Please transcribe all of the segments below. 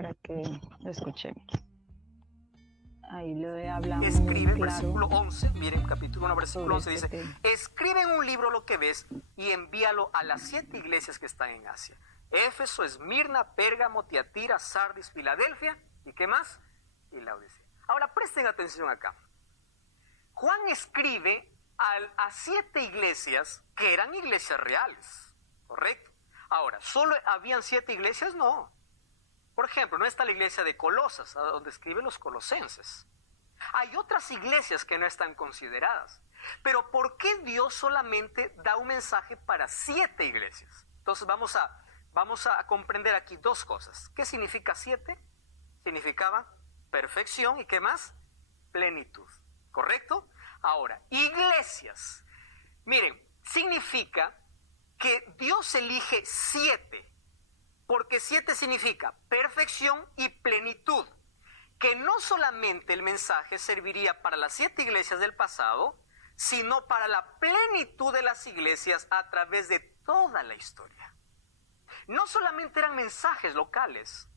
para que lo escuchemos. Ahí le habla Escribe, claro, versículo 11, miren, capítulo 1, versículo 11 dice, tema. escribe en un libro lo que ves y envíalo a las 7 iglesias que están en Asia. Éfeso, Esmirna, Pérgamo, Tiatira, Sardis, Filadelfia, ¿y qué más? Y Laodicea. Ahora presten atención acá. Juan escribe a 7 iglesias que eran iglesias reales, ¿correcto? Ahora, ¿solo habían 7 iglesias? No. Por ejemplo, no está la iglesia de Colosas, a donde escriben los colosenses. Hay otras iglesias que no están consideradas. Pero ¿por qué Dios solamente da un mensaje para 7 iglesias? Entonces vamos a comprender aquí 2 cosas. ¿Qué significa 7? Significaba perfección y ¿qué más? Plenitud. ¿Correcto? Ahora, iglesias. Miren, significa que Dios elige 7. Porque 7 significa perfección y plenitud. Que no solamente el mensaje serviría para las 7 iglesias del pasado, sino para la plenitud de las iglesias a través de toda la historia. No solamente eran mensajes locales,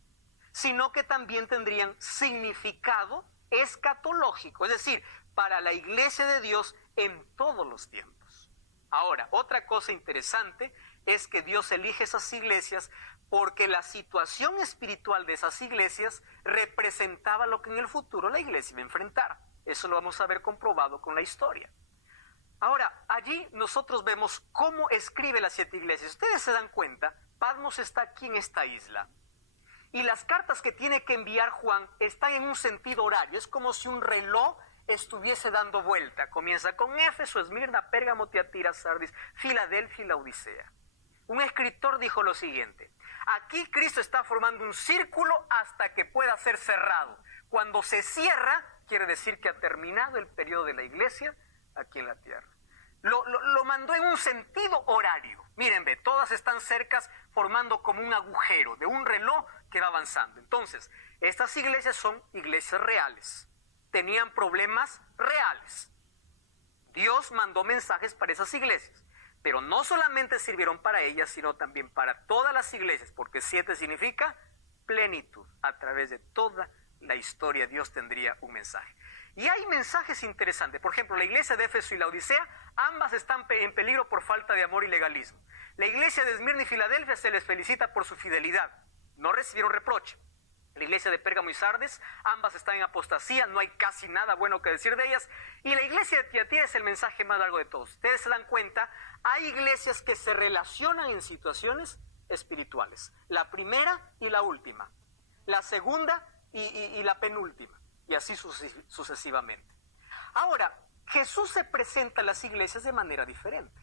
sino que también tendrían significado escatológico, es decir, para la iglesia de Dios en todos los tiempos. Ahora, otra cosa interesante es que Dios elige esas iglesias porque la situación espiritual de esas iglesias representaba lo que en el futuro la iglesia iba a enfrentar. Eso lo vamos a ver comprobado con la historia. Ahora, allí nosotros vemos cómo escribe las 7 iglesias. Ustedes se dan cuenta, Patmos está aquí en esta isla. Y las cartas que tiene que enviar Juan están en un sentido horario. Es como si un reloj estuviese dando vuelta. Comienza con Éfeso, Esmirna, Pérgamo, Tiatira, Sardis, Filadelfia y Laodicea. Un escritor dijo lo siguiente: aquí Cristo está formando un círculo hasta que pueda ser cerrado. Cuando se cierra, quiere decir que ha terminado el periodo de la iglesia aquí en la tierra. Lo mandó en un sentido horario. Miren, ve, todas están cercas formando como un agujero de un reloj que va avanzando. Entonces, estas iglesias son iglesias reales. Tenían problemas reales. Dios mandó mensajes para esas iglesias. Pero no solamente sirvieron para ellas, sino también para todas las iglesias, porque 7 significa plenitud. A través de toda la historia Dios tendría un mensaje. Y hay mensajes interesantes. Por ejemplo, la iglesia de Éfeso y Laodicea, ambas están en peligro por falta de amor y legalismo. La iglesia de Esmirna y Filadelfia se les felicita por su fidelidad. No recibieron reproche. La iglesia de Pérgamo y Sardes, ambas están en apostasía, no hay casi nada bueno que decir de ellas. Y la iglesia de Tiatira es el mensaje más largo de todos. Ustedes se dan cuenta, hay iglesias que se relacionan en situaciones espirituales. La primera y la última. La segunda y la penúltima. Y así sucesivamente. Ahora, Jesús se presenta a las iglesias de manera diferente.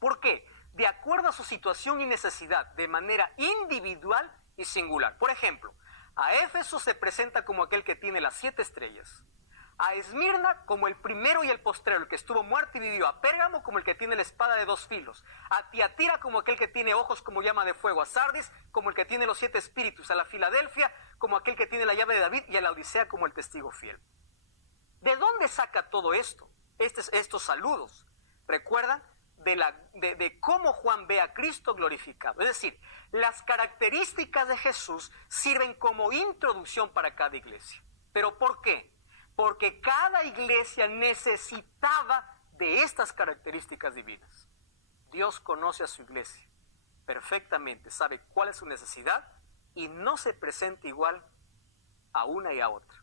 ¿Por qué? De acuerdo a su situación y necesidad, de manera individual y singular. Por ejemplo, a Éfeso se presenta como aquel que tiene las 7 estrellas. A Esmirna como el primero y el postrero, el que estuvo muerto y vivió. A Pérgamo como el que tiene la espada de 2 filos. A Tiatira como aquel que tiene ojos como llama de fuego. A Sardis como el que tiene los 7 espíritus. A la Filadelfia como aquel que tiene la llave de David. Y a la Odisea como el testigo fiel. ¿De dónde saca todo esto? Estos saludos. ¿Recuerdan? De cómo Juan ve a Cristo glorificado. Es decir, las características de Jesús sirven como introducción para cada iglesia. ¿Pero por qué? Porque cada iglesia necesitaba de estas características divinas. Dios conoce a su iglesia perfectamente, sabe cuál es su necesidad y no se presenta igual a una y a otra.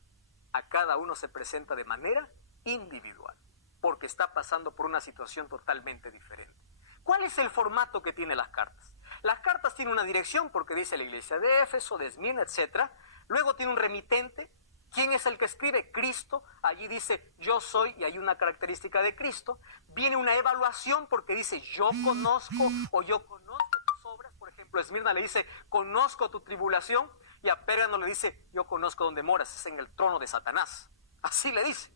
A cada uno se presenta de manera individual, porque está pasando por una situación totalmente diferente. ¿Cuál es el formato que tienen las cartas? Las cartas tienen una dirección porque dice la iglesia de Éfeso, de Esmirna, etc. Luego tiene un remitente. ¿Quién es el que escribe? Cristo. Allí dice yo soy y hay una característica de Cristo. Viene una evaluación porque dice yo conozco o yo conozco tus obras. Por ejemplo, Esmirna le dice conozco tu tribulación y a Pérgamo le dice yo conozco dónde moras, es en el trono de Satanás. Así le dice.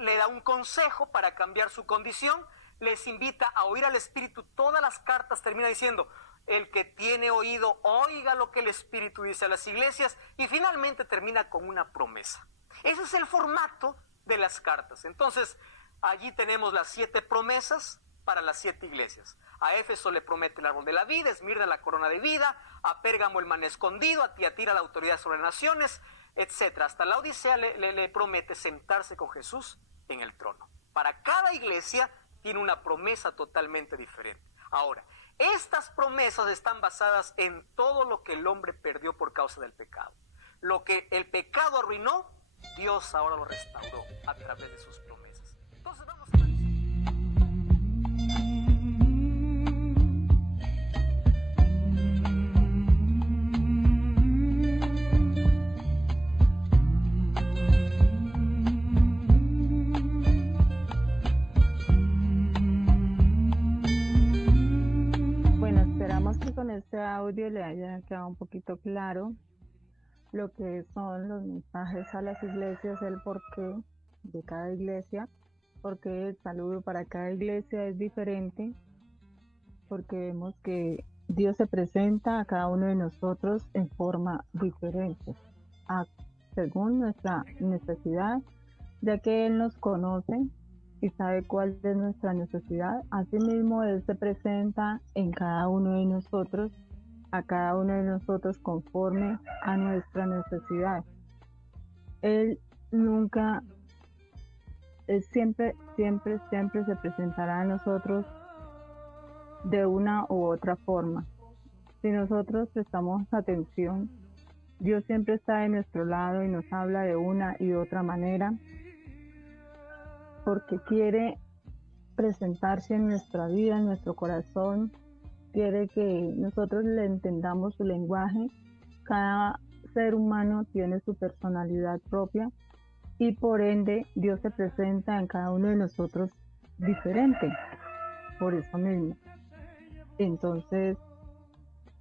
Le da un consejo para cambiar su condición. Les invita a oír al Espíritu. Todas las cartas terminan diciendo el que tiene oído, oiga lo que el Espíritu dice a las iglesias. Y finalmente termina con una promesa. Ese es el formato de las cartas. Entonces, allí tenemos las 7 promesas. para las 7 iglesias. A Éfeso le promete el árbol de la vida, Esmirna la corona de vida, a Pérgamo el maná escondido, a Tiatira la autoridad sobre las naciones, etc. Hasta la Odisea le promete sentarse con Jesús en el trono. Para cada iglesia tiene una promesa totalmente diferente. Ahora, estas promesas están basadas en todo lo que el hombre perdió por causa del pecado. Lo que el pecado arruinó, Dios ahora lo restauró a través de sus promesas. Entonces vamos a analizar. Que con este audio le haya quedado un poquito claro lo que son los mensajes a las iglesias, el porqué de cada iglesia, porque el saludo para cada iglesia es diferente, porque vemos que Dios se presenta a cada uno de nosotros en forma diferente, según nuestra necesidad, ya que Él nos conoce y sabe cuál es nuestra necesidad. Asimismo, Él se presenta en cada uno de nosotros, a cada uno de nosotros conforme a nuestra necesidad. Él siempre se presentará a nosotros de una u otra forma. Si nosotros prestamos atención, Dios siempre está de nuestro lado y nos habla de una y otra manera, porque quiere presentarse en nuestra vida, en nuestro corazón, quiere que nosotros le entendamos su lenguaje. Cada ser humano tiene su personalidad propia y por ende Dios se presenta en cada uno de nosotros diferente, por eso mismo. Entonces,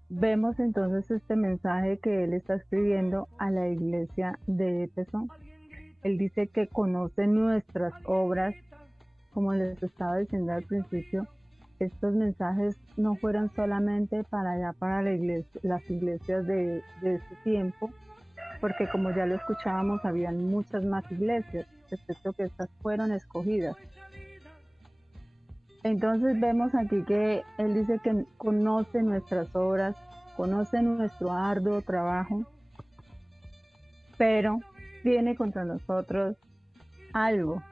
vemos este mensaje que Él está escribiendo a la iglesia de Éfeso. Él dice que conoce nuestras obras. Como les estaba diciendo al principio, estos mensajes no fueron solamente para la iglesia, las iglesias de ese tiempo, porque como ya lo escuchábamos, habían muchas más iglesias, excepto que estas fueron escogidas. Entonces vemos aquí que Él dice que conoce nuestras obras, conoce nuestro arduo trabajo, pero tiene contra nosotros algo.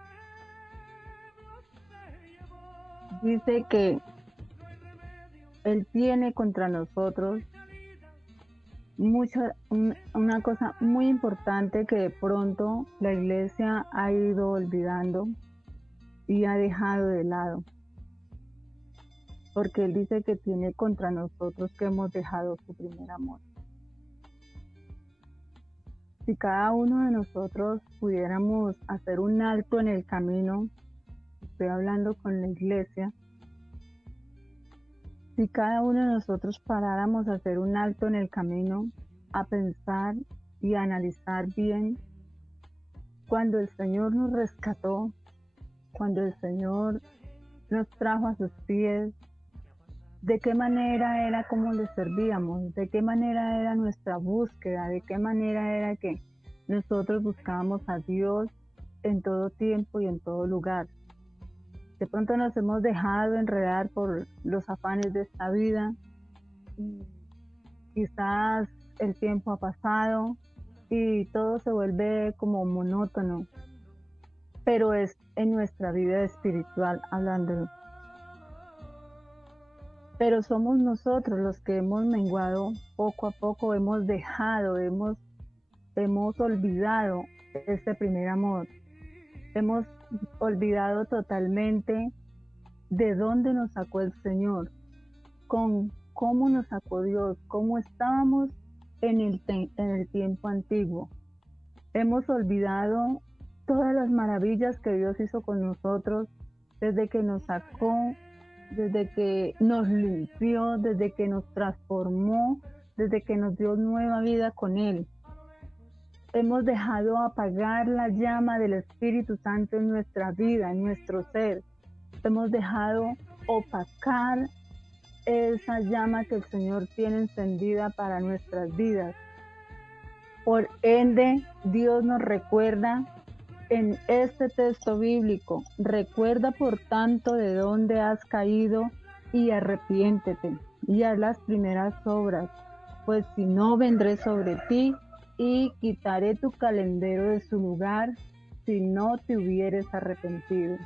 Dice que Él tiene contra nosotros una cosa muy importante que de pronto la iglesia ha ido olvidando y ha dejado de lado. Porque Él dice que tiene contra nosotros que hemos dejado su primer amor. Si cada uno de nosotros pudiéramos hacer un alto en el camino, estoy hablando con la iglesia, si cada uno de nosotros paráramos a hacer un alto en el camino, a pensar y a analizar bien, cuando el Señor nos rescató, cuando el Señor nos trajo a sus pies, de qué manera era como le servíamos, de qué manera era nuestra búsqueda, de qué manera era que nosotros buscábamos a Dios en todo tiempo y en todo lugar. De pronto nos hemos dejado enredar por los afanes de esta vida. Quizás el tiempo ha pasado y todo se vuelve como monótono, pero es en nuestra vida espiritual hablándolo. Pero somos nosotros los que hemos menguado poco a poco, hemos dejado, hemos olvidado ese primer amor. Hemos olvidado totalmente de dónde nos sacó el Señor, con cómo nos sacó Dios, cómo estábamos en el tiempo antiguo. Hemos olvidado todas las maravillas que Dios hizo con nosotros desde que nos sacó, desde que nos limpió, desde que nos transformó, desde que nos dio nueva vida con Él. Hemos dejado apagar la llama del Espíritu Santo en nuestra vida, en nuestro ser. Hemos dejado opacar esa llama que el Señor tiene encendida para nuestras vidas. Por ende, Dios nos recuerda en este texto bíblico. Recuerda, por tanto, de dónde has caído y arrepiéntete y haz las primeras obras, pues si no, vendré sobre ti y quitaré tu calendero de su lugar si no te hubieres arrepentido.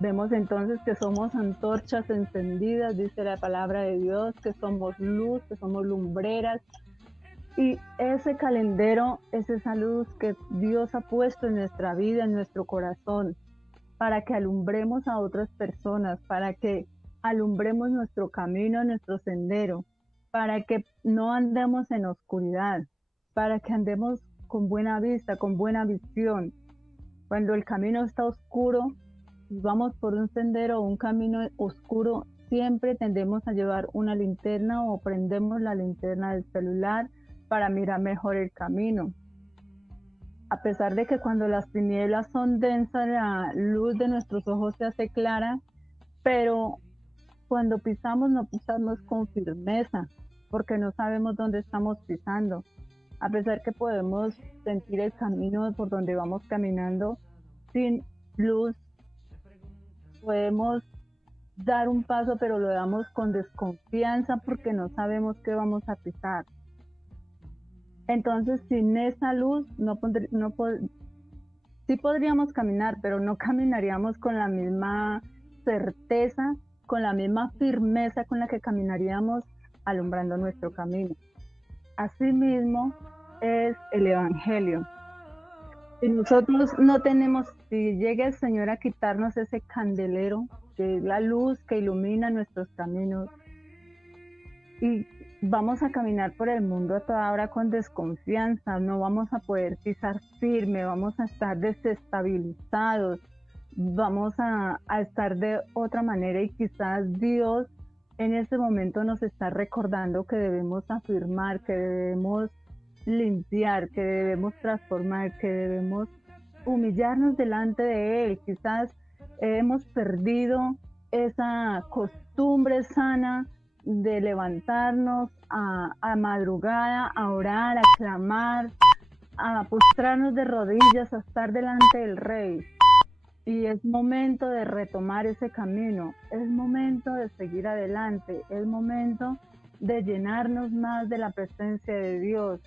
Vemos entonces que somos antorchas encendidas, dice la palabra de Dios, que somos luz, que somos lumbreras. Y ese calendero es esa luz que Dios ha puesto en nuestra vida, en nuestro corazón, para que alumbremos a otras personas, para que alumbremos nuestro camino, nuestro sendero, para que no andemos en oscuridad, para que andemos con buena vista, con buena visión. Cuando el camino está oscuro, vamos por un sendero o un camino oscuro, siempre tendemos a llevar una linterna o prendemos la linterna del celular para mirar mejor el camino. A pesar de que cuando las tinieblas son densas, la luz de nuestros ojos se hace clara, pero cuando pisamos no pisamos con firmeza, porque no sabemos dónde estamos pisando. A pesar que podemos sentir el camino por donde vamos caminando sin luz, podemos dar un paso, pero lo damos con desconfianza porque no sabemos qué vamos a pisar. Entonces, sin esa luz, sí podríamos caminar, pero no caminaríamos con la misma certeza, con la misma firmeza con la que caminaríamos alumbrando nuestro camino. Asimismo es el Evangelio. Si nosotros no tenemos, si llega el Señor a quitarnos ese candelero, que es la luz que ilumina nuestros caminos, y vamos a caminar por el mundo a toda hora con desconfianza, no vamos a poder pisar firme, vamos a estar desestabilizados, vamos a estar de otra manera, y quizás Dios en este momento nos está recordando que debemos afirmar, que debemos limpiar, que debemos transformar, que debemos humillarnos delante de Él. Quizás hemos perdido esa costumbre sana de levantarnos a madrugada, a orar, a clamar, a postrarnos de rodillas, a estar delante del Rey. Y es momento de retomar ese camino, es momento de seguir adelante, es momento de llenarnos más de la presencia de Dios.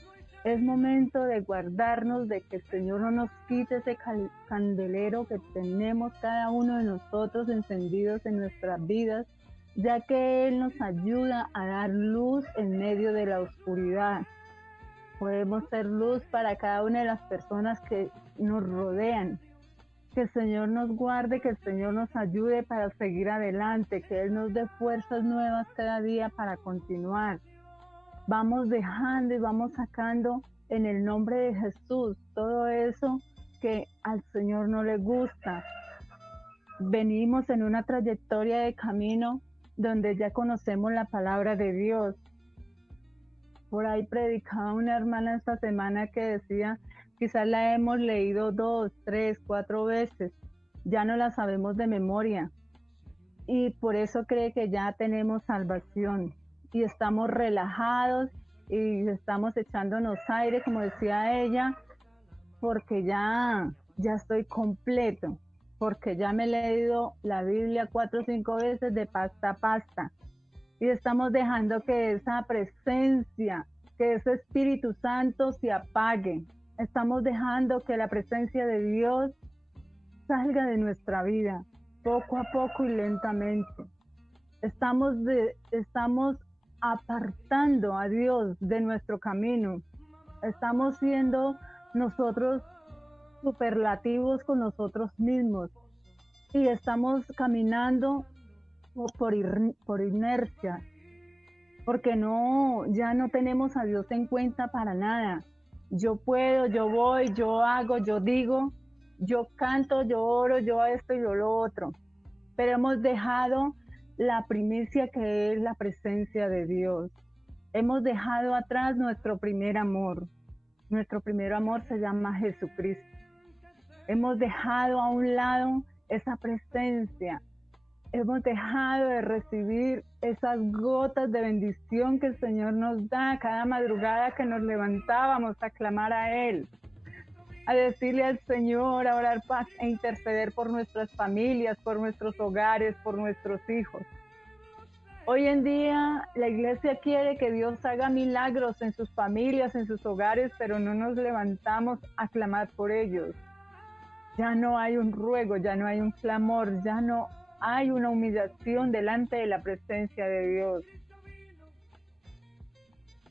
Es momento de guardarnos, de que el Señor no nos quite ese candelero que tenemos cada uno de nosotros encendidos en nuestras vidas, ya que Él nos ayuda a dar luz en medio de la oscuridad. Podemos ser luz para cada una de las personas que nos rodean. Que el Señor nos guarde, que el Señor nos ayude para seguir adelante, que Él nos dé fuerzas nuevas cada día para continuar. Vamos dejando y vamos sacando en el nombre de Jesús todo eso que al Señor no le gusta. Venimos en una trayectoria de camino donde ya conocemos la palabra de Dios. Por ahí predicaba una hermana esta semana que decía, quizás la hemos leído 2, 3, 4 veces, ya no la sabemos de memoria, y por eso cree que ya tenemos salvación, y estamos relajados, y estamos echándonos aire, como decía ella, porque ya estoy completo, porque ya me he leído la Biblia 4 o 5 veces de pasta a pasta, y estamos dejando que esa presencia, que ese Espíritu Santo se apague. Estamos dejando que la presencia de Dios salga de nuestra vida, poco a poco y lentamente. Estamos apartando a Dios de nuestro camino. Estamos siendo nosotros superlativos con nosotros mismos y estamos caminando por inercia, porque ya no tenemos a Dios en cuenta para nada. Yo puedo, yo voy, yo hago, yo digo, yo canto, yo oro, yo esto y yo lo otro. Pero hemos dejado la primicia, que es la presencia de Dios. Hemos dejado atrás nuestro primer amor. Nuestro primer amor se llama Jesucristo. Hemos dejado a un lado esa presencia. Hemos dejado de recibir esas gotas de bendición que el Señor nos da cada madrugada que nos levantábamos a clamar a Él. a decirle al Señor, a orar e interceder por nuestras familias, por nuestros hogares, por nuestros hijos. Hoy en día la iglesia quiere que Dios haga milagros en sus familias, en sus hogares, pero no nos levantamos a clamar por ellos. Ya no hay un ruego, ya no hay un clamor, ya no hay una humillación delante de la presencia de Dios.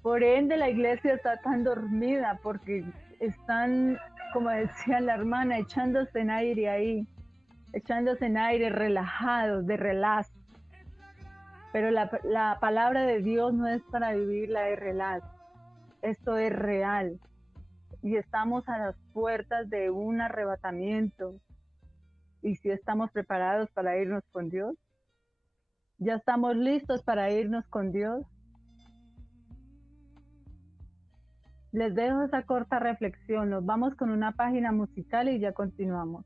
Por ende, la iglesia está tan dormida porque están, como decía la hermana, echándose en aire ahí, echándose en aire, relajados, de relax. Pero la palabra de Dios no es para vivirla de relax. Esto es real. Y estamos a las puertas de un arrebatamiento. ¿Y si estamos preparados para irnos con Dios? ¿Ya estamos listos para irnos con Dios? Les dejo esa corta reflexión. Nos vamos con una página musical y ya continuamos.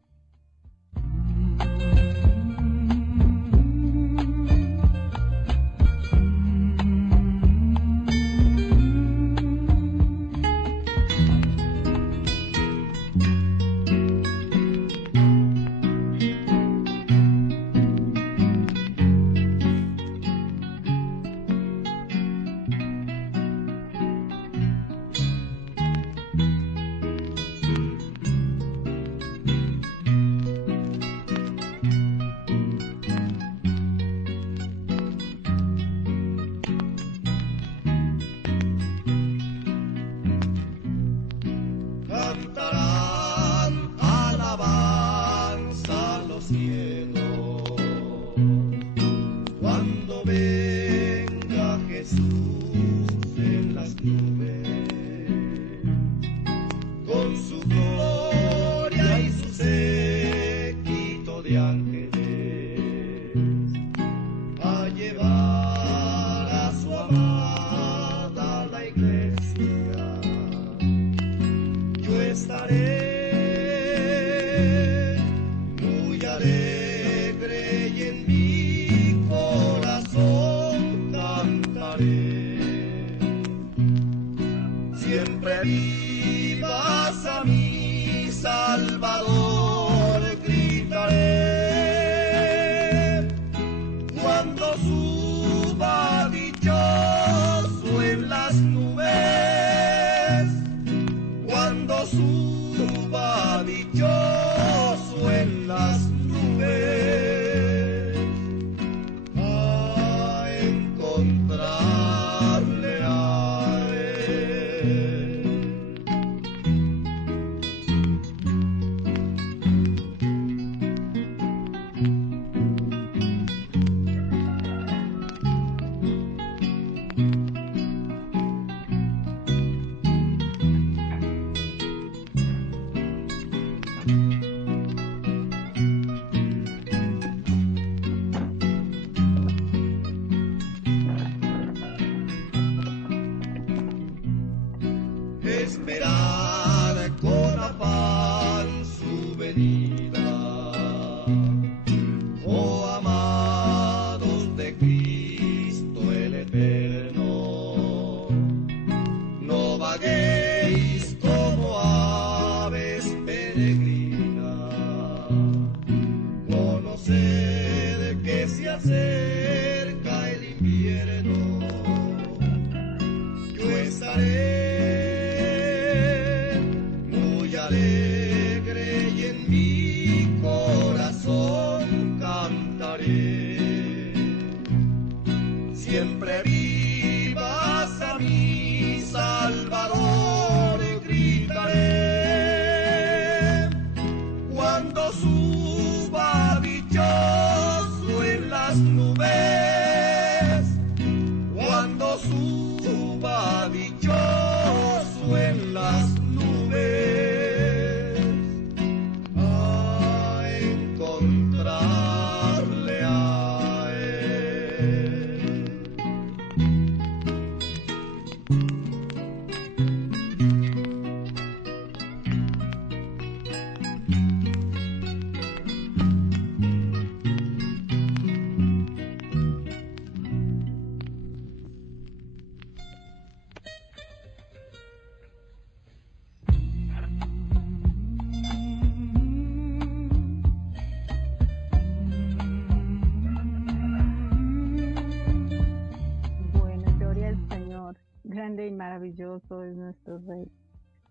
maravilloso es nuestro Rey.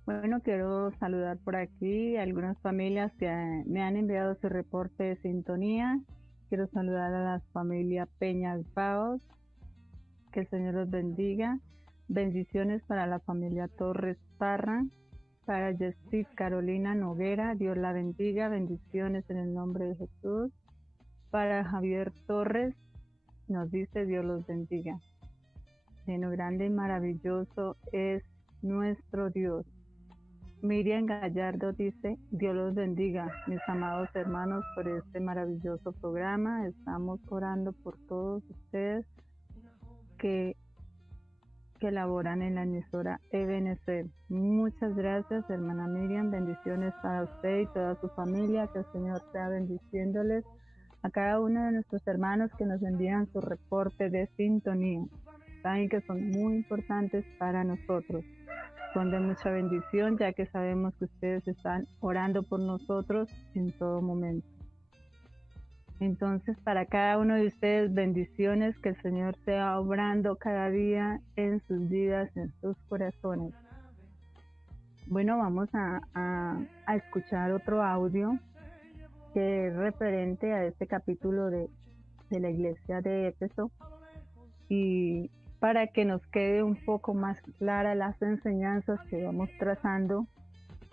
Bueno, quiero saludar por aquí a algunas familias que me han enviado su reporte de sintonía. Quiero saludar a la familia Peña Alfaos, que el Señor los bendiga. Bendiciones para la familia Torres Parra, para Yestif Carolina Noguera, Dios la bendiga, bendiciones en el nombre de Jesús. Para Javier Torres, nos dice Dios los bendiga. Bueno, grande y maravilloso es nuestro Dios. Miriam Gallardo dice, Dios los bendiga, mis amados hermanos, por este maravilloso programa. Estamos orando por todos ustedes que laboran en la emisora Ebenezer. Muchas gracias, hermana Miriam. Bendiciones para usted y toda su familia. Que el Señor sea bendiciéndoles a cada uno de nuestros hermanos que nos envían su reporte de sintonía. Saben que son muy importantes para nosotros. Son de mucha bendición, ya que sabemos que ustedes están orando por nosotros en todo momento. Entonces, para cada uno de ustedes, bendiciones, que el Señor sea obrando cada día en sus vidas, en sus corazones. Bueno, vamos a escuchar otro audio que es referente a este capítulo de la iglesia de Éfeso, y para que nos quede un poco más clara las enseñanzas que vamos trazando.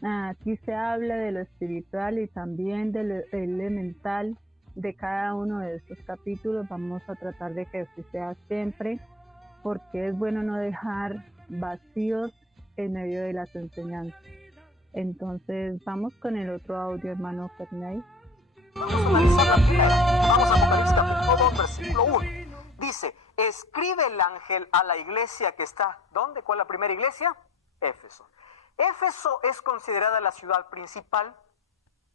Aquí se habla de lo espiritual y también de lo elemental de cada uno de estos capítulos. Vamos a tratar de que así sea siempre, porque es bueno no dejar vacíos en medio de las enseñanzas. Entonces, vamos con el otro audio, hermano Ferney. Vamos a analizar la primera. Vamos a Apocalipsis capítulo 2, versículo 1. Dice, escribe el ángel a la iglesia que está, ¿dónde? ¿Cuál es la primera iglesia? Éfeso. Éfeso es considerada la ciudad principal,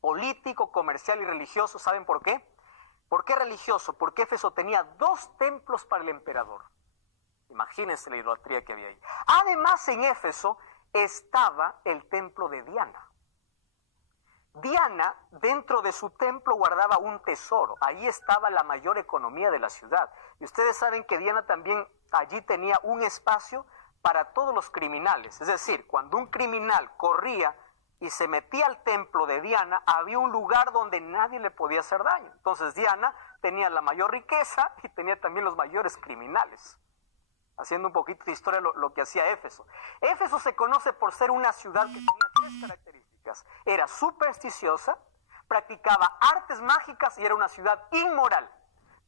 político, comercial y religioso. ¿Saben por qué? ¿Por qué religioso? Porque Éfeso tenía 2 templos para el emperador. Imagínense la idolatría que había ahí. Además, en Éfeso estaba el templo de Diana. Diana, dentro de su templo, guardaba un tesoro. Ahí estaba la mayor economía de la ciudad. Y ustedes saben que Diana también allí tenía un espacio para todos los criminales. Es decir, cuando un criminal corría y se metía al templo de Diana, había un lugar donde nadie le podía hacer daño. Entonces Diana tenía la mayor riqueza y tenía también los mayores criminales. Haciendo un poquito de historia lo que hacía Éfeso. Éfeso se conoce por ser una ciudad que tenía 3 características. Era supersticiosa, practicaba artes mágicas y era una ciudad inmoral.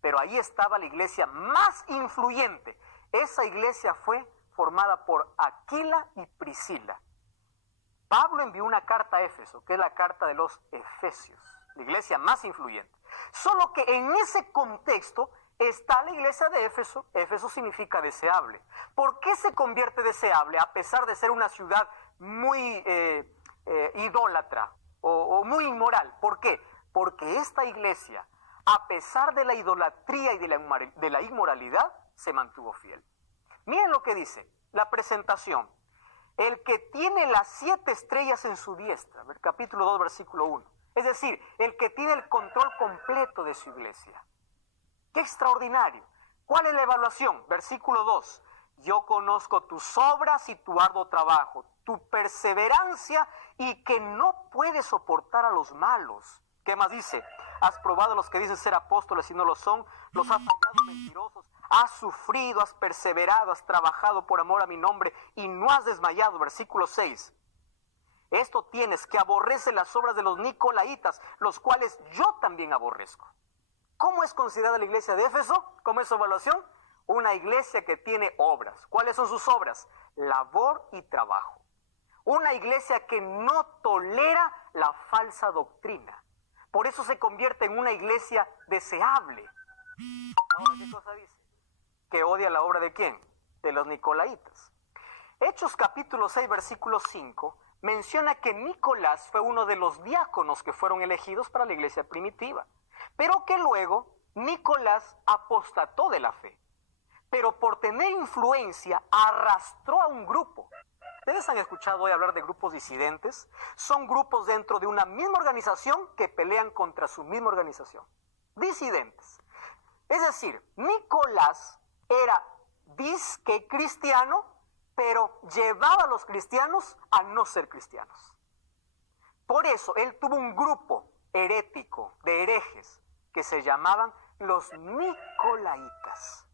Pero ahí estaba la iglesia más influyente. Esa iglesia fue formada por Aquila y Priscila. Pablo envió una carta a Éfeso, que es la carta de los Efesios, la iglesia más influyente. Solo que en ese contexto está la iglesia de Éfeso. Éfeso significa deseable. ¿Por qué se convierte deseable a pesar de ser una ciudad muy idólatra o muy inmoral? ¿Por qué? Porque esta iglesia, a pesar de la idolatría y de la inmoralidad, se mantuvo fiel. Miren lo que dice la presentación. El que tiene las 7 estrellas en su diestra, capítulo 2, versículo 1. Es decir, el que tiene el control completo de su iglesia. ¡Qué extraordinario! ¿Cuál es la evaluación? Versículo 2. Yo conozco tus obras y tu arduo trabajo, tu perseverancia y que no puedes soportar a los malos. ¿Qué más dice? Has probado a los que dicen ser apóstoles y no lo son, los has hallado mentirosos, has sufrido, has perseverado, has trabajado por amor a mi nombre y no has desmayado. Versículo 6. Esto tienes, que aborrece las obras de los nicolaitas, los cuales yo también aborrezco. ¿Cómo es considerada la iglesia de Éfeso? ¿Cómo es su evaluación? Una iglesia que tiene obras. ¿Cuáles son sus obras? Labor y trabajo. Una iglesia que no tolera la falsa doctrina. Por eso se convierte en una iglesia deseable. Ahora, ¿qué cosa dice? Que odia la obra de ¿quién? De los nicolaitas. Hechos capítulo 6, versículo 5, menciona que Nicolás fue uno de los diáconos que fueron elegidos para la iglesia primitiva, pero que luego Nicolás apostató de la fe, pero por tener influencia arrastró a un grupo. ¿Ustedes han escuchado hoy hablar de grupos disidentes? Son grupos dentro de una misma organización que pelean contra su misma organización. Disidentes. Es decir, Nicolás era disque cristiano, pero llevaba a los cristianos a no ser cristianos. Por eso él tuvo un grupo herético de herejes que se llamaban los Nicolaitas.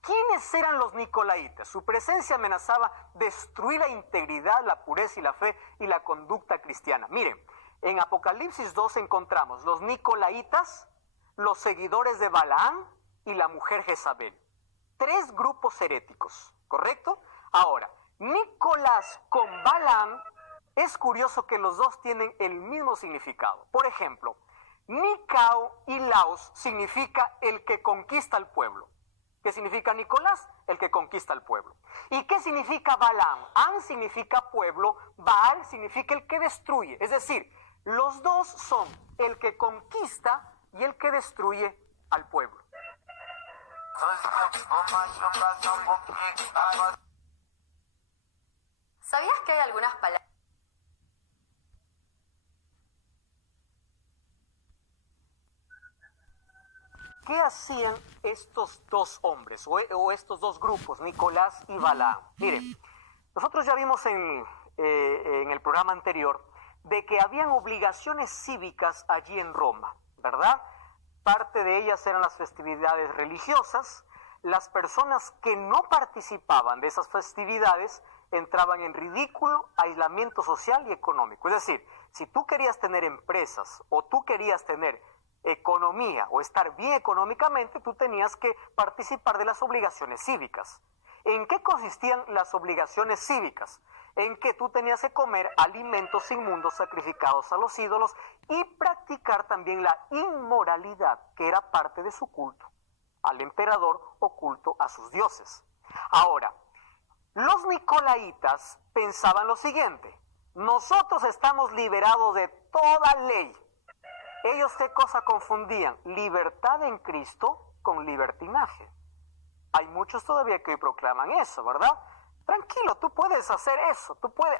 ¿Quiénes eran los Nicolaitas? Su presencia amenazaba destruir la integridad, la pureza y la fe y la conducta cristiana. Miren, en Apocalipsis 2 encontramos los Nicolaitas, los seguidores de Balaam y la mujer Jezabel. 3 grupos heréticos, ¿correcto? Ahora, Nicolás con Balaam, es curioso que los dos tienen el mismo significado. Por ejemplo, Nicao y Laos significa el que conquista al pueblo. ¿Qué significa Nicolás? El que conquista al pueblo. ¿Y qué significa Balaam? An significa pueblo, Baal significa el que destruye. Es decir, los dos son el que conquista y el que destruye al pueblo. ¿Sabías que hay algunas palabras? ¿Qué hacían estos dos hombres o estos dos grupos, Nicolás y Balaam? Miren, nosotros ya vimos en el programa anterior de que habían obligaciones cívicas allí en Roma, ¿verdad? Parte de ellas eran las festividades religiosas. Las personas que no participaban de esas festividades entraban en ridículo, aislamiento social y económico. Es decir, si tú querías tener empresas o tú querías tener economía o estar bien económicamente, tú tenías que participar de las obligaciones cívicas. ¿En qué consistían las obligaciones cívicas? En que tú tenías que comer alimentos inmundos sacrificados a los ídolos y practicar también la inmoralidad, que era parte de su culto al emperador o culto a sus dioses. Ahora, los nicolaitas pensaban lo siguiente: nosotros estamos liberados de toda ley. Ellos, ¿qué cosa confundían? Libertad en Cristo con libertinaje. Hay muchos todavía que hoy proclaman eso, ¿verdad? Tranquilo, tú puedes hacer eso,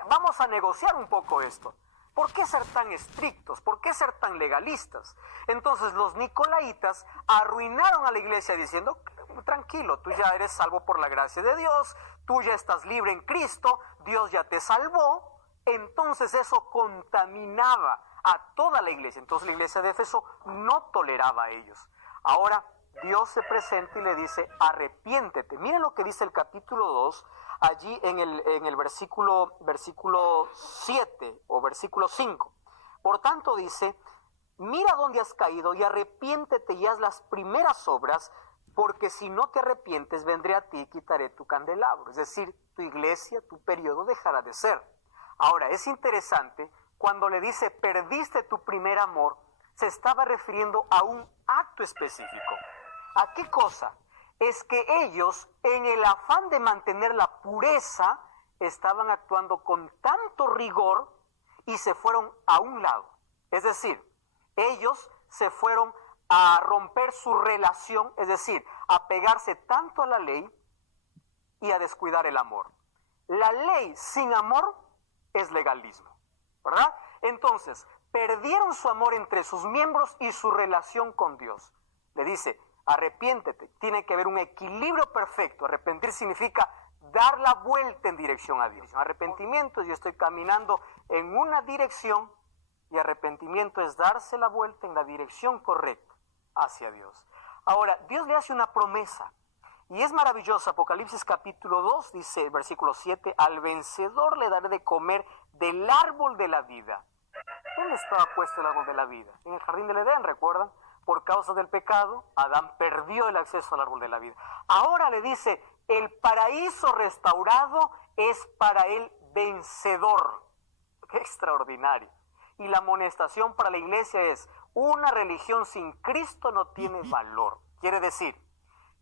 vamos a negociar un poco esto. ¿Por qué ser tan estrictos? ¿Por qué ser tan legalistas? Entonces los nicolaitas arruinaron a la iglesia diciendo: tranquilo, tú ya eres salvo por la gracia de Dios, tú ya estás libre en Cristo, Dios ya te salvó. Entonces eso contaminaba a toda la iglesia. Entonces la iglesia de Éfeso no toleraba a ellos. Ahora Dios se presenta y le dice: arrepiéntete. Miren lo que dice el capítulo 2, allí en el versículo 7 o versículo 5. Por tanto dice: mira dónde has caído y arrepiéntete y haz las primeras obras, porque si no te arrepientes, vendré a ti y quitaré tu candelabro. Es decir, tu iglesia, tu periodo dejará de ser. Ahora, es interesante, cuando le dice perdiste tu primer amor, se estaba refiriendo a un acto específico. ¿A qué cosa? Es que ellos, en el afán de mantener la pureza, estaban actuando con tanto rigor y se fueron a un lado. Es decir, ellos se fueron a romper su relación, es decir, a pegarse tanto a la ley y a descuidar el amor. La ley sin amor es legalismo, ¿verdad? Entonces, perdieron su amor entre sus miembros y su relación con Dios. Le dice: arrepiéntete. Tiene que haber un equilibrio perfecto. Arrepentir significa dar la vuelta en dirección a Dios. Arrepentimiento es: yo estoy caminando en una dirección, y arrepentimiento es darse la vuelta en la dirección correcta hacia Dios. Ahora, Dios le hace una promesa y es maravillosa. Apocalipsis capítulo 2 dice, versículo 7: al vencedor le daré de comer del árbol de la vida. ¿Dónde estaba puesto el árbol de la vida? En el jardín del Edén, ¿recuerdan? Por causa del pecado, Adán perdió el acceso al árbol de la vida. Ahora le dice: el paraíso restaurado es para el vencedor. ¡Qué extraordinario! Y la amonestación para la iglesia es: una religión sin Cristo no tiene valor. Quiere decir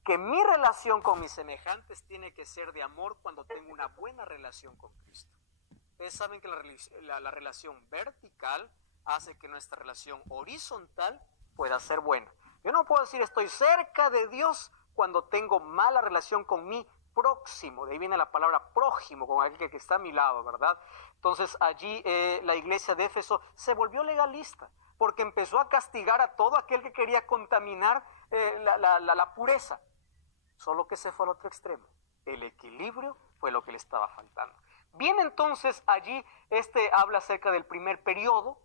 que mi relación con mis semejantes tiene que ser de amor cuando tengo una buena relación con Cristo. Ustedes saben que la relación vertical hace que nuestra relación horizontal pueda ser buena. Yo no puedo decir estoy cerca de Dios cuando tengo mala relación con mi próximo. De ahí viene la palabra prójimo, con aquel que está a mi lado, ¿verdad? Entonces allí la iglesia de Éfeso se volvió legalista, porque empezó a castigar a todo aquel que quería contaminar la pureza. Solo que se fue al otro extremo. El equilibrio fue lo que le estaba faltando. Bien, entonces allí habla acerca del primer periodo,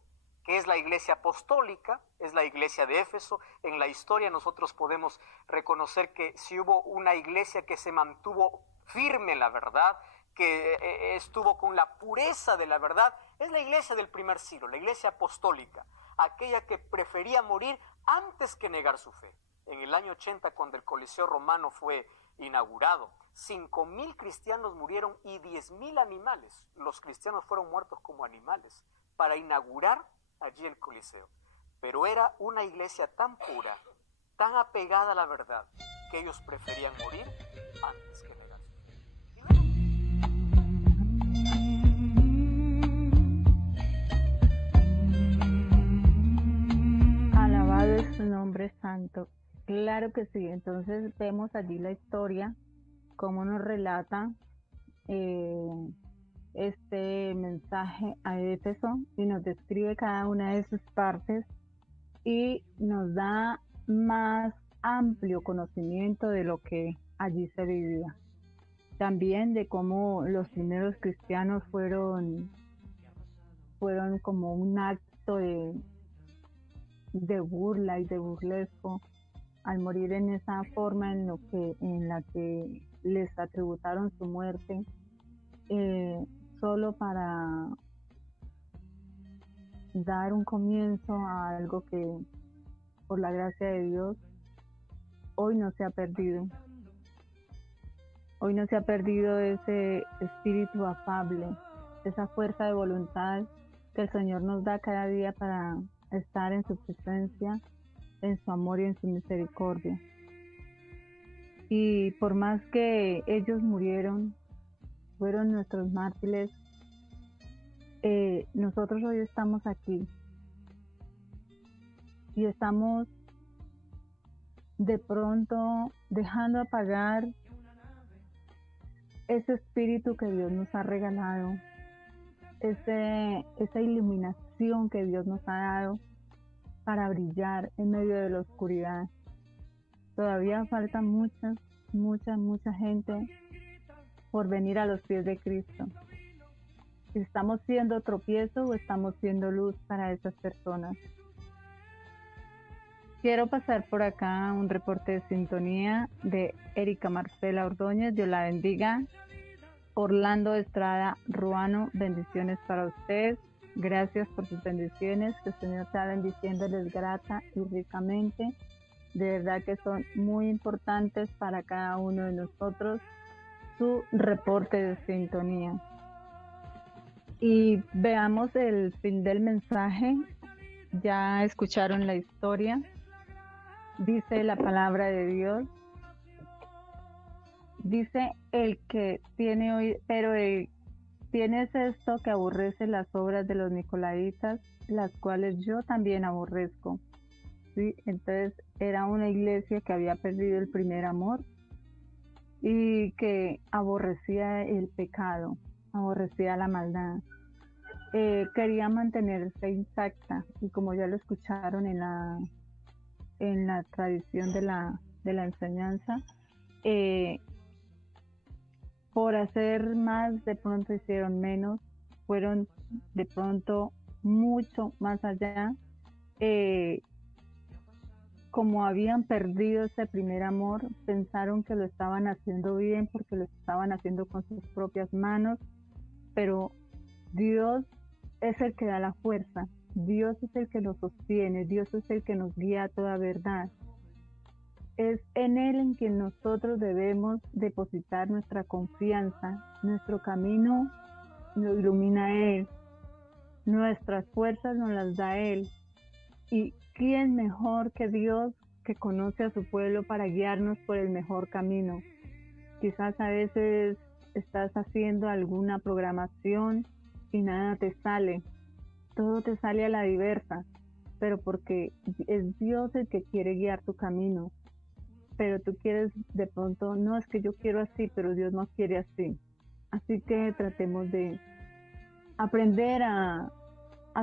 que es la iglesia apostólica, es la iglesia de Éfeso. En la historia nosotros podemos reconocer que si hubo una iglesia que se mantuvo firme en la verdad, que estuvo con la pureza de la verdad, es la iglesia del primer siglo, la iglesia apostólica, aquella que prefería morir antes que negar su fe. En el año 80, cuando el Coliseo Romano fue inaugurado, 5.000 cristianos murieron y 10.000 animales. Los cristianos fueron muertos como animales para inaugurar allí el Coliseo. Pero era una iglesia tan pura, tan apegada a la verdad, que ellos preferían morir antes que negar su fe. Alabado es su nombre santo. Claro que sí. Entonces vemos allí la historia, cómo nos relata este mensaje a Éfeso y nos describe cada una de sus partes y nos da más amplio conocimiento de lo que allí se vivía. También de cómo los primeros cristianos fueron como un acto de burla y de burlesco al morir en esa forma en la que les atributaron su muerte, solo para dar un comienzo a algo que, por la gracia de Dios, hoy no se ha perdido. Hoy no se ha perdido ese espíritu afable, esa fuerza de voluntad que el Señor nos da cada día para estar en su presencia, en su amor y en su misericordia. Y por más que ellos murieron, fueron nuestros mártires, nosotros hoy estamos aquí y estamos de pronto dejando apagar ese espíritu que Dios nos ha regalado, esa iluminación que Dios nos ha dado para brillar en medio de la oscuridad. Todavía falta mucha gente por venir a los pies de Cristo. ¿Estamos siendo tropiezo o estamos siendo luz para esas personas? Quiero pasar por acá un reporte de sintonía de Erika Marcela Ordóñez. Dios la bendiga. Orlando Estrada Ruano, bendiciones para usted. Gracias por sus bendiciones. Que el Señor sea bendiciéndoles grata y ricamente. De verdad que son muy importantes para cada uno de nosotros su reporte de sintonía. Y veamos el fin del mensaje. Ya escucharon la historia. Dice la palabra de Dios. Dice el que tiene hoy, pero tienes esto que aborrece las obras de los nicolaitas, las cuales yo también aborrezco. ¿Sí? Entonces era una iglesia que había perdido el primer amor y que aborrecía el pecado, aborrecía la maldad. Quería mantenerse intacta y como ya lo escucharon en la tradición de la enseñanza, por hacer más de pronto hicieron menos, fueron de pronto mucho más allá. Como habían perdido ese primer amor, pensaron que lo estaban haciendo bien porque lo estaban haciendo con sus propias manos, pero Dios es el que da la fuerza, Dios es el que nos sostiene, Dios es el que nos guía a toda verdad. Es en Él en quien nosotros debemos depositar nuestra confianza. Nuestro camino lo ilumina Él, nuestras fuerzas nos las da Él. ¿Y quién mejor que Dios, que conoce a su pueblo para guiarnos por el mejor camino? Quizás a veces estás haciendo alguna programación y nada te sale, todo te sale a la diversa, pero porque es Dios el que quiere guiar tu camino. Pero tú quieres de pronto, no, es que yo quiero así, pero Dios no quiere así. Así que tratemos de aprender a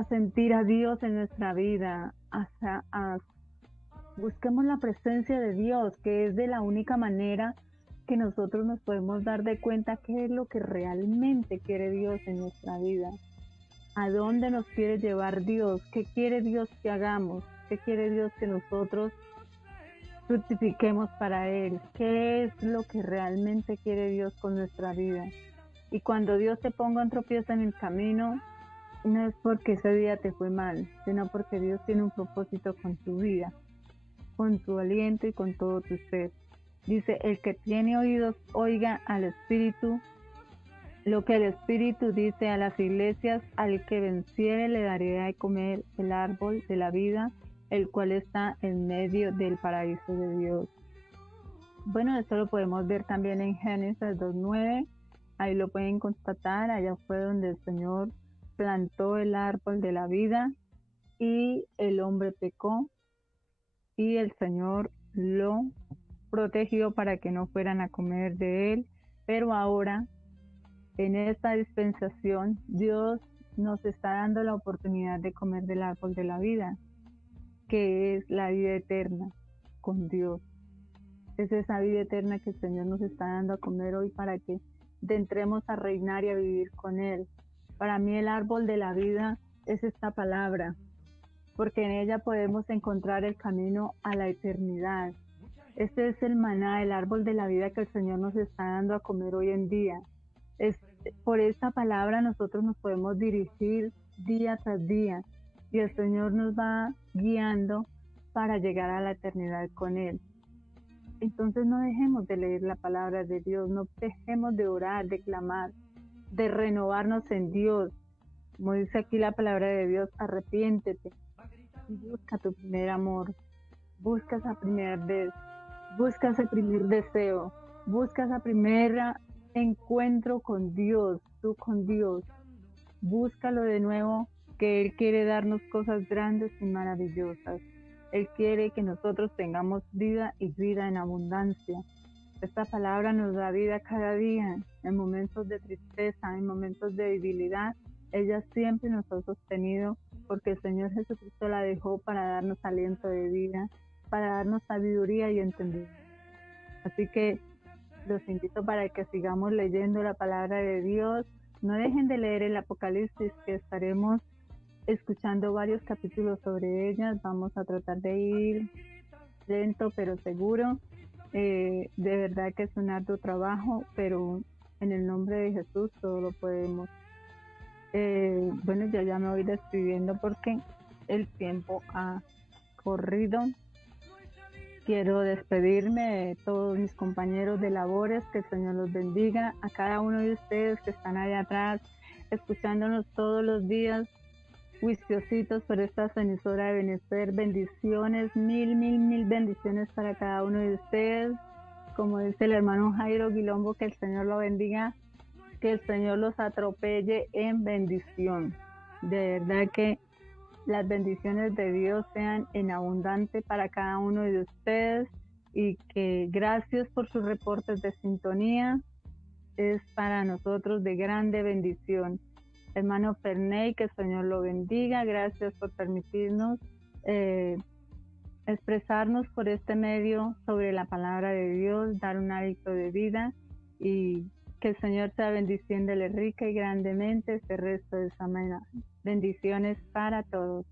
sentir a Dios en nuestra vida, busquemos la presencia de Dios, que es de la única manera que nosotros nos podemos dar de cuenta qué es lo que realmente quiere Dios en nuestra vida. ¿A dónde nos quiere llevar Dios? ¿Qué quiere Dios que hagamos? ¿Qué quiere Dios que nosotros fructifiquemos para Él? ¿Qué es lo que realmente quiere Dios con nuestra vida? Y cuando Dios te ponga un tropiezo en el camino, no es porque ese día te fue mal, sino porque Dios tiene un propósito con tu vida, con tu aliento y con todo tu ser. Dice, el que tiene oídos, oiga al Espíritu. Lo que el Espíritu dice a las iglesias, al que venciere le daré de comer el árbol de la vida, el cual está en medio del paraíso de Dios. Bueno, esto lo podemos ver también en Génesis 2:9, ahí lo pueden constatar, allá fue donde el Señor plantó el árbol de la vida y el hombre pecó y el Señor lo protegió para que no fueran a comer de él, pero ahora en esta dispensación, Dios nos está dando la oportunidad de comer del árbol de la vida, que es la vida eterna con Dios. Es esa vida eterna que el Señor nos está dando a comer hoy para que entremos a reinar y a vivir con Él. Para mí el árbol de la vida es esta palabra, porque en ella podemos encontrar el camino a la eternidad. Este es el maná, el árbol de la vida que el Señor nos está dando a comer hoy en día. Por esta palabra nosotros nos podemos dirigir día tras día y el Señor nos va guiando para llegar a la eternidad con Él. Entonces no dejemos de leer la palabra de Dios, no dejemos de orar, de clamar, de renovarnos en Dios. Como dice aquí la palabra de Dios, arrepiéntete, busca tu primer amor, busca esa primera vez, busca ese primer deseo, busca esa primera encuentro con Dios, tú con Dios. Búscalo de nuevo, que Él quiere darnos cosas grandes y maravillosas. Él quiere que nosotros tengamos vida y vida en abundancia. Esta palabra nos da vida cada día, en momentos de tristeza, en momentos de debilidad. Ella siempre nos ha sostenido porque el Señor Jesucristo la dejó para darnos aliento de vida, para darnos sabiduría y entendimiento. Así que los invito para que sigamos leyendo la palabra de Dios. No dejen de leer el Apocalipsis, que estaremos escuchando varios capítulos sobre ellas. Vamos a tratar de ir lento pero seguro. De verdad que es un arduo trabajo, pero en el nombre de Jesús todo lo podemos. Bueno, yo ya me voy despidiendo porque el tiempo ha corrido. Quiero despedirme de todos mis compañeros de labores, que el Señor los bendiga, a cada uno de ustedes que están allá atrás, escuchándonos todos los días, juiciositos por esta emisora de Benecer. Bendiciones, mil bendiciones para cada uno de ustedes. Como dice el hermano Jairo Guilombo, que el Señor lo bendiga, que el Señor los atropelle en bendición. De verdad que las bendiciones de Dios sean en abundante para cada uno de ustedes y que gracias por sus reportes de sintonía, es para nosotros de grande bendición. Hermano Ferney, que el Señor lo bendiga, gracias por permitirnos expresarnos por este medio sobre la palabra de Dios, dar un hábito de vida y que el Señor sea bendiciéndole rica y grandemente este resto de semana. Bendiciones para todos.